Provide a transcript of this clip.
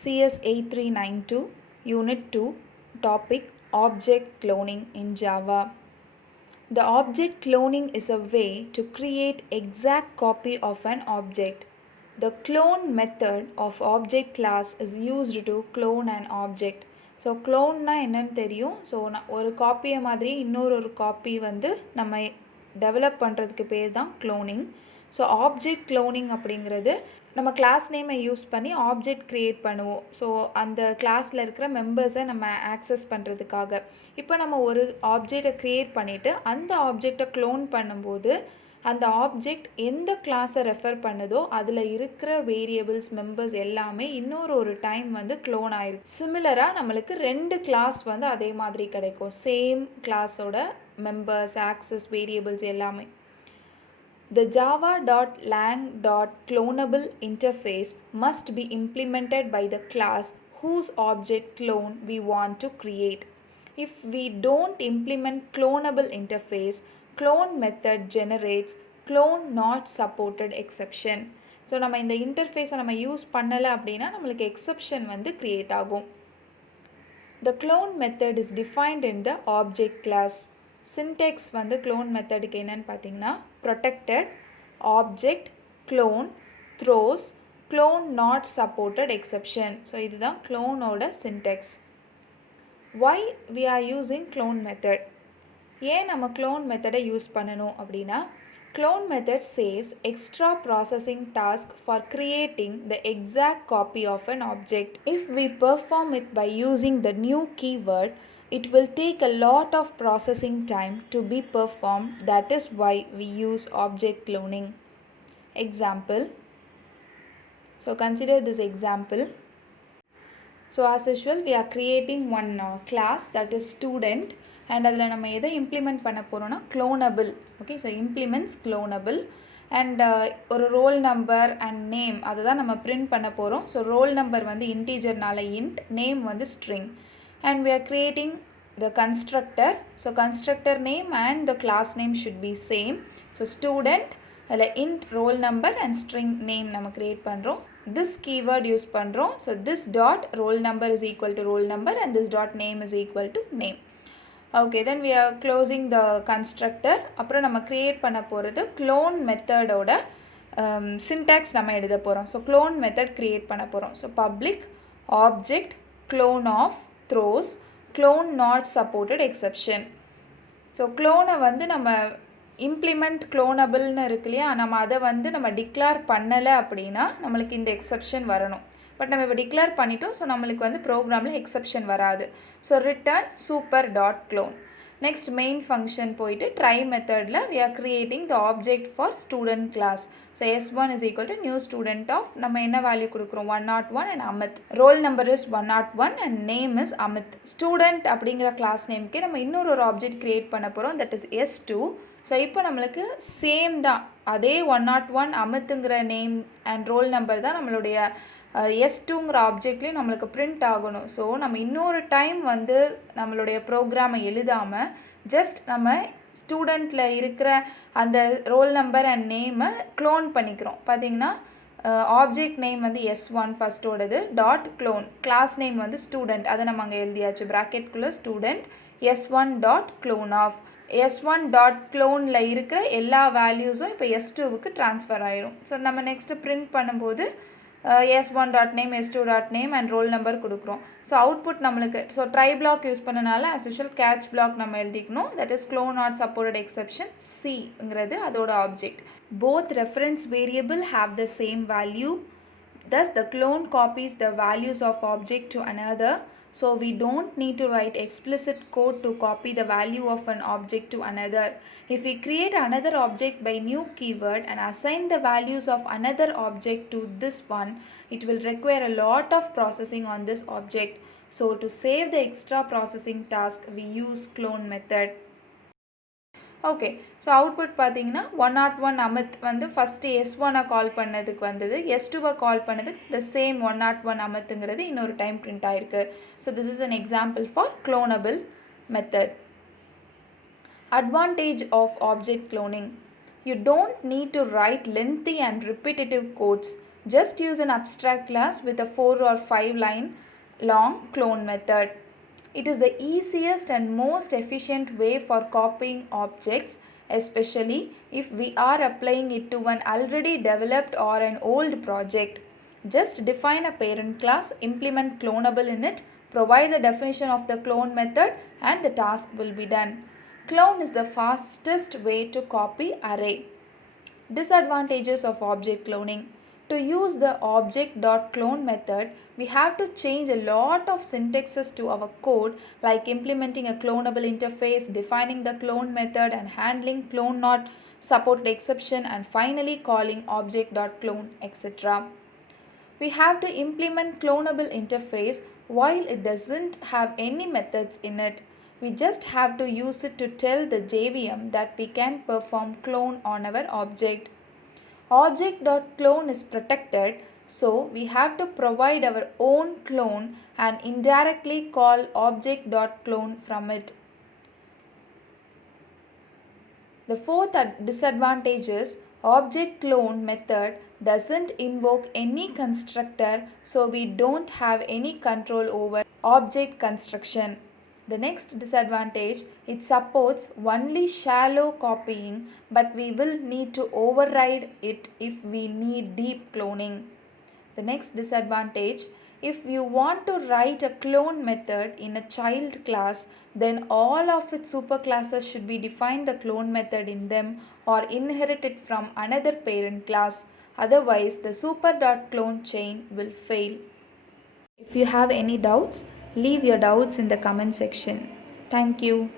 CS 8392 Unit 2 Topic Object Cloning in Java. The object cloning is a way to create exact copy of an object. The clone method of object class is used to clone an object. So க்ளோன்னா என்னன்னு தெரியும். ஸோ ஒரு காப்பியை மாதிரி இன்னொரு காப்பி வந்து நம்ம டெவலப் பண்ணுறதுக்கு பேர் தான் க்ளோனிங். ஸோ ஆப்ஜெக்ட் க்ளோனிங் அப்படிங்கிறது நம்ம கிளாஸ் நேமை யூஸ் பண்ணி ஆப்ஜெக்ட் க்ரியேட் பண்ணுவோம். ஸோ அந்த கிளாஸில் இருக்கிற மெம்பர்ஸை நம்ம ஆக்சஸ் பண்ணுறதுக்காக. இப்போ நம்ம ஒரு ஆப்ஜெக்டை க்ரியேட் பண்ணிவிட்டு அந்த ஆப்ஜெக்டை க்ளோன் பண்ணும்போது அந்த ஆப்ஜெக்ட் எந்த கிளாஸை ரெஃபர் பண்ணுதோ அதில் இருக்கிற வேரியபிள்ஸ் மெம்பர்ஸ் எல்லாமே இன்னொரு டைம் வந்து க்ளோன் ஆயிருக்கு. சிமிலராக நம்மளுக்கு 2 கிளாஸ் வந்து அதே மாதிரி கிடைக்கும். சேம் கிளாஸோட மெம்பர்ஸ் ஆக்சஸ் வேரியபிள்ஸ் எல்லாமே. The java.lang.clonable interface must be implemented by the class whose object clone we want to create. If we don't implement clonable interface, clone method generates clone not supported exception. So நம்ம இந்த இன்டர்ஃபேஸை நம்ம யூஸ் பண்ணலை அப்படின்னா நம்மளுக்கு எக்ஸப்ஷன் வந்து க்ரியேட் ஆகும். The clone method is defined in the object class. Sintex வந்து க்ளோன் மெத்தடுக்கு என்னன்னு பார்த்தீங்கன்னா protected, object, clone, throws, clone not supported exception. So இதுதான் க்ளோனோட Sintex. Why we are using clone method? ஏன் நம்ம clone மெத்தடை யூஸ் பண்ணணும் அப்படின்னா clone method saves extra processing task for creating the exact copy of an object. If we perform it by using the new keyword, it will take a lot of processing time to be performed. That is why we use object cloning. Example. So consider this example. So as usual we are creating one class that is student and அதில் நம்ம எதை இம்ப்ளிமெண்ட் பண்ண போகிறோன்னா clonable. Okay, so implements clonable and ஒரு role number and name அதை தான் நம்ம பிரிண்ட் பண்ண போகிறோம். ஸோ ரோல் நம்பர் வந்து இன்டீஜர்னால இன்ட், நேம் வந்து string. And we are creating the constructor. So constructor name and the class name should be same. So student அதில் int roll number and string name நம்ம create பண்ணுறோம். This keyword use பண்ணுறோம். So this dot roll number is equal to roll number and this dot name is equal to name. Okay, then we are closing the constructor. அப்புறம் நம்ம create பண்ண போகிறது clone methodோட syntax நம்ம எழுத போகிறோம். So clone method create பண்ண போகிறோம். So public object clone of throws clone not supported exception. So க்ளோனை வந்து நம்ம இம்ப்ளிமெண்ட் க்ளோனபிள்னு இருக்கு இல்லையா, நம்ம அதை வந்து நம்ம டிக்ளேர் பண்ணலை அப்படின்னா நம்மளுக்கு இந்த எக்ஸப்ஷன் வரணும். பட் நம்ம இப்போ டிக்ளேர் பண்ணிட்டோம். ஸோ நம்மளுக்கு வந்து ப்ரோக்ராமில் எக்ஸப்ஷன் வராது. So return super dot clone. Next main function போயிட்டு ட்ரை மெத்தடில் we are creating the object for student class. So s1 is equal to new student of நம்ம என்ன வேல்யூ கொடுக்குறோம் 101 and Amit. Roll number is 101 and name is Amit. Student அப்படிங்கிற கிளாஸ் நேம்க்கு நம்ம இன்னொரு object create பண்ண போகிறோம், தட் இஸ் s2. ஸோ இப்போ நம்மளுக்கு சேம் தான், அதே 101 அமித்துங்கிற நேம் அண்ட் ரோல் நம்பர் தான் நம்மளுடைய s2ங்கிற ஆப்ஜெக்ட்லேயும் நம்மளுக்கு பிரிண்ட் ஆகணும். ஸோ நம்ம இன்னொரு டைம் வந்து நம்மளுடைய ப்ரோக்ராமை எழுதாமல் ஜஸ்ட் நம்ம ஸ்டூடெண்ட்டில் இருக்கிற அந்த ரோல் நம்பர் அண்ட் நேமை க்ளோன் பண்ணிக்கிறோம். பார்த்திங்கன்னா ஆப்ஜெக்ட் நேம் வந்து s1 ஃபஸ்ட்டோடது டாட் க்ளோன், கிளாஸ் நேம் வந்து ஸ்டூடெண்ட், அதை நம்ம அங்கே எழுதியாச்சு ப்ராக்கெட்குள்ளே student s1 dot clone of. s1 dot க்ளோனில் இருக்கிற எல்லா வேல்யூஸும் இப்போ s2வுக்கு ட்ரான்ஸ்ஃபர் ஆயிரும். ஸோ நம்ம நெக்ஸ்ட்டு பிரிண்ட் பண்ணும்போது s1 dot name s2 dot name and roll number கொடுக்குறோம். ஸோ அவுட்புட் நம்மளுக்கு ஸோ ட்ரை பிளாக் யூஸ் பண்ணனால ஆஸ் யூஷுவல் கேட்ச் பிளாக் நம்ம எழுதிக்கணும், that is clone not supported exception சிங்கிறது அதோட object. Both reference variable have the same value. Thus the clone copies the values of object to another. So we don't need to write explicit code to copy the value of an object to another. If we create another object by new keyword and assign the values of another object to this one, it will require a lot of processing on this object. So to save the extra processing task, we use clone method. Okay, so output பார்த்தீங்கன்னா 101 அமித் வந்து first s1 கால் பண்ணதுக்கு வந்தது, s2 கால் பண்ணதுக்கு இந்த சேம் 101 அமித்துங்கிறது இன்னொரு time print ஆயிருக்கு. So this is an example for cloneable method. Advantage of object cloning. You don't need to write lengthy and repetitive codes. Just use an abstract class with a 4 or 5 line long clone method. It is the easiest and most efficient way for copying objects, especially if we are applying it to an already developed or an old project. Just define a parent class, implement clonable in it, provide the definition of the clone method, and the task will be done. Clone is the fastest way to copy array. Disadvantages of object cloning. To use the object.clone method, we have to change a lot of syntaxes to our code, like implementing a clonable interface, defining the clone method, and handling clone not supported exception, and finally calling object.clone, etc. We have to implement clonable interface while it doesn't have any methods in it. We just have to use it to tell the JVM that we can perform clone on our object. Object.clone is protected, so we have to provide our own clone and indirectly call object.clone from it. The fourth disadvantage is object clone method doesn't invoke any constructor, so we don't have any control over object construction. The next disadvantage, it supports only shallow copying, but we will need to override it if we need deep cloning. The next disadvantage, if you want to write a clone method in a child class, then all of its superclasses should be define the clone method in them or inherit it from another parent class. Otherwise, the super.clone chain will fail. If you have any doubts, leave your doubts in the comment section. Thank you.